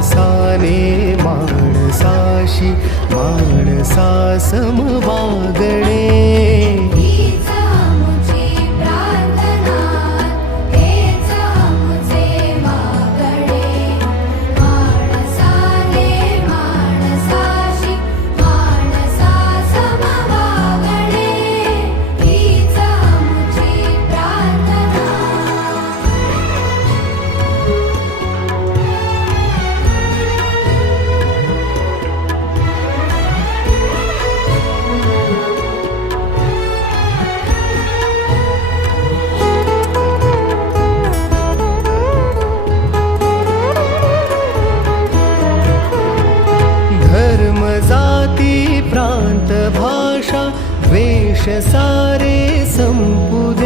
माणसाने माणसाशी माणसा सम वागणे. धर्म जाती प्रांत भाषा द्वेष सारे संपुद